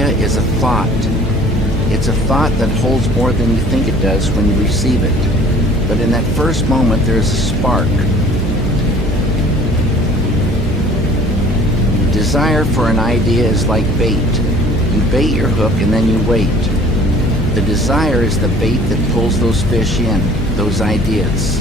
idea is a thought. It's a thought that holds more than you think it does when you receive it. But in that first moment, there's a spark. Desire for an idea is like bait. You bait your hook and then you wait. The desire is the bait that pulls those fish in, those ideas.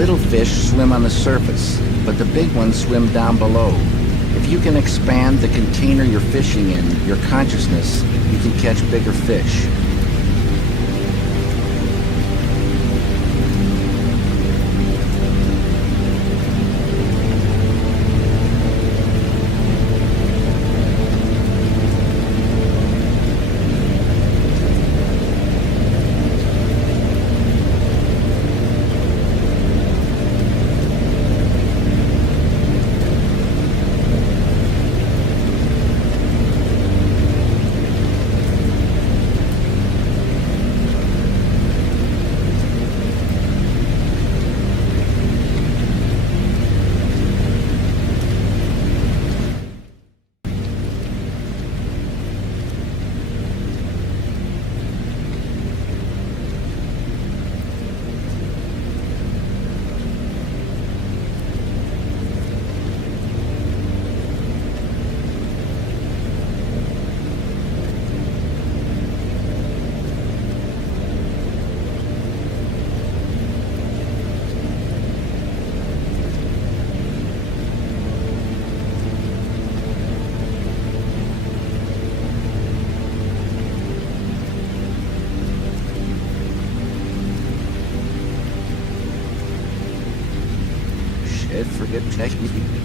Little fish swim on the surface, but the big ones swim down below. If you can expand the container you're fishing in, your consciousness, you can catch bigger fish.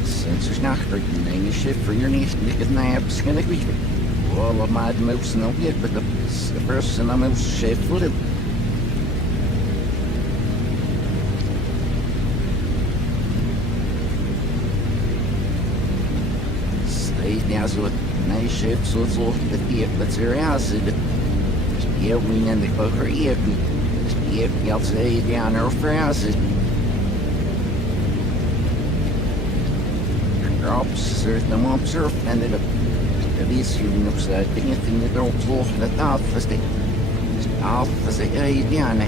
Sinds naar en je shit voor je niet naps kan ik weer. All of my moves no get but the person I'm shit for it. Stay now so nice shit so that the let's hear house it. Yeah, we in the cover yeah. Yeah, I'll say down there for houses. De man surf en de is hier nog steeds dingen die er op volgen dat af was de af was de ja nee